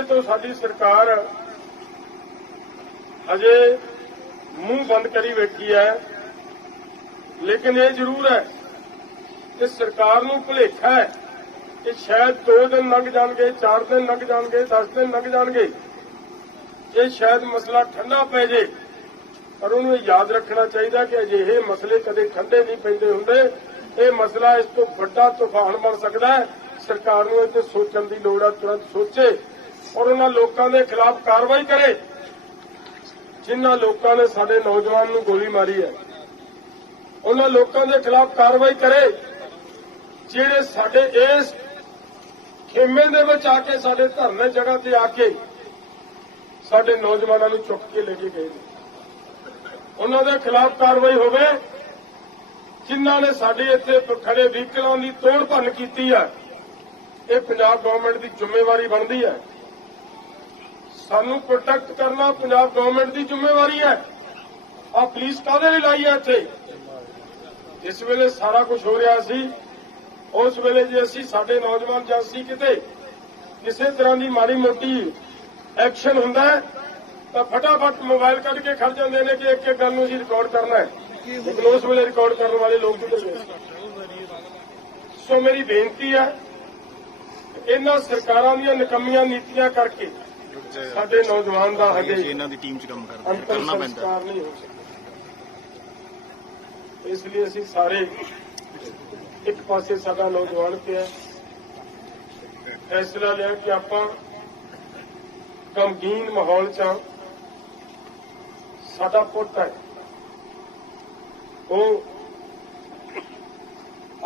ਮਹੀਨੇ ਤੋਂ ਸਾਡੀ ਸਰਕਾਰ ਅਜੇ ਮੂੰਹ ਬੰਦ ਕਰੀ ਬੈਠੀ ਹੈ। ਲੇਕਿਨ ਇਹ ਜ਼ਰੂਰ ਹੈ ਕਿ ਸਰਕਾਰ ਨੂੰ ਭੁਲੇਖਾ ਹੈ ਕਿ ਸ਼ਾਇਦ 2 ਦਿਨ ਲੱਗ ਜਾਣਗੇ 4 ਦਿਨ ਲੱਗ ਜਾਣਗੇ 10 ਦਿਨ ਲੱਗ ਜਾਣਗੇ। ਇਹ ਸ਼ਾਇਦ ਮਸਲਾ ਠੰਡਾ ਪੈ ਜੇ, ਪਰ ਉਹਨੂੰ ਇਹ ਯਾਦ ਰੱਖਣਾ ਚਾਹੀਦਾ ਕਿ ਅਜਿਹੇ ਮਸਲੇ ਕਦੇ ਠੰਡੇ ਨਹੀਂ ਪੈਂਦੇ ਹੁੰਦੇ। ਇਹ ਮਸਲਾ ਇਸ ਤੋਂ ਵੱਡਾ ਤੂਫਾਨ ਬਣ ਸਕਦਾ ਹੈ। ਸਰਕਾਰ ਨੂੰ ਇਹ ਤੇ ਸੋਚਣ ਦੀ ਲੋੜ ਹੈ ਤੁਰੰਤ ਸੋਚੇ। ਔਰ ਉਹਨਾਂ ਲੋਕਾਂ ਦੇ ਖਿਲਾਫ ਕਾਰਵਾਈ ਕਰੇ। ਜਿਨ੍ਹਾਂ ਲੋਕਾਂ ਨੇ ਸਾਡੇ ਨੌਜਵਾਨ ਨੂੰ ਗੋਲੀ ਮਾਰੀ ਹੈ, ਉਹਨਾਂ ਲੋਕਾਂ ਦੇ ਖਿਲਾਫ ਕਾਰਵਾਈ ਕਰੇ। ਜਿਹੜੇ ਸਾਡੇ ਇਸ ਖੇਮੇ ਦੇ ਵਿੱਚ ਆ ਕੇ ਸਾਡੇ ਧਰਨੇ ਜਗ੍ਹਾ ਤੇ ਆ ਕੇ ਸਾਡੇ ਨੌਜਵਾਨਾਂ ਨੂੰ ਚੁੱਕ ਕੇ ਲੈ ਕੇ ਗਏ ਨੇ। ਉਹਨਾਂ ਦੇ ਖਿਲਾਫ ਕਾਰਵਾਈ ਹੋਵੇ, ਜਿਨ੍ਹਾਂ ਨੇ ਸਾਡੇ ਇੱਥੇ ਖੜੇ ਵਹੀਕਲਾਂ ਦੀ ਤੋੜ ਭੰਨ ਕੀਤੀ ਹੈ, ਇਹ ਪੰਜਾਬ ਗਵਰਨਮੈਂਟ ਦੀ ਜ਼ਿੰਮੇਵਾਰੀ ਬਣਦੀ ਹੈ। ਸਾਨੂੰ ਪ੍ਰੋਟੈਕਟ ਕਰਨਾ ਪੰਜਾਬ ਗਵਰਨਮੈਂਟ ਦੀ ਜ਼ਿੰਮੇਵਾਰੀ ਹੈ। ਆ ਪੁਲਿਸ ਕਾਹਦੇ ਲਈ ਲਾਈ ਹੈ ਇੱਥੇ? ਜਿਸ ਵੇਲੇ ਸਾਰਾ ਕੁਝ ਹੋ ਰਿਹਾ ਸੀ, ਉਸ ਵੇਲੇ ਜੇ ਅਸੀਂ ਸਾਡੇ ਨੌਜਵਾਨ ਜਾਂ ਅਸੀਂ ਕਿਤੇ ਕਿਸੇ ਤਰ੍ਹਾਂ ਦੀ ਮਾੜੀ ਮੋਟੀ ਐਕਸ਼ਨ ਹੁੰਦਾ ਤਾਂ ਫਟਾਫਟ ਮੋਬਾਈਲ ਕੱਢ ਕੇ ਖੜ ਜਾਂਦੇ ਨੇ ਕਿ ਇੱਕ ਇੱਕ ਗੱਲ ਨੂੰ ਅਸੀਂ ਰਿਕਾਰਡ ਕਰਨਾ ਹੈ। ਲੇਕਿਨ ਉਸ ਵੇਲੇ ਰਿਕਾਰਡ ਕਰਨ ਵਾਲੇ ਲੋਕ ਕਿੱਧਰ ਗਏ ਸੋ ਮੇਰੀ ਬੇਨਤੀ ਹੈ, ਇਹਨਾਂ ਸਰਕਾਰਾਂ ਦੀਆਂ ਨਿਕੰਮੀਆਂ ਨੀਤੀਆਂ ਕਰਕੇ ਸਾਡੇ ਨੌਜਵਾਨ ਦਾ ਹਜੇ ਇਹਨਾਂ ਦੀ ਟੀਮ 'ਚ ਕੰਮ ਕਰਦੇ ਕਰਨਾ ਪੈਂਦਾ। ਇਸ ਲਈ ਅਸੀਂ ਸਾਰੇ ਇੱਕ ਪਾਸੇ ਸਾਡਾ ਨੌਜਵਾਨ ਪਿਆ। ਫੈਸਲਾ ਲਿਆ ਕਿ ਆਪਾਂ ਗਮਗੀਨ ਮਾਹੌਲ 'ਚ। ਸਾਡਾ ਪੁੱਤ ਹੈ। ਉਹ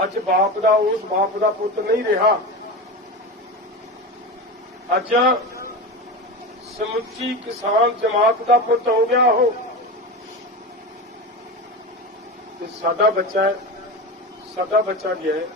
ਅੱਜ ਬਾਪ ਦਾ ਉਸ ਬਾਪ ਦਾ ਪੁੱਤ ਨਹੀਂ ਰਿਹਾ। ਅੱਜ ਸਮੁੱਚੀ ਕਿਸਾਨ ਜਮਾਤ ਦਾ ਪੁੱਤ ਹੋ ਗਿਆ ਉਹ। ਤੇ ਸਾਡਾ ਬੱਚਾ ਸਾਡਾ ਬੱਚਾ ਗਿਆ ਹੈ।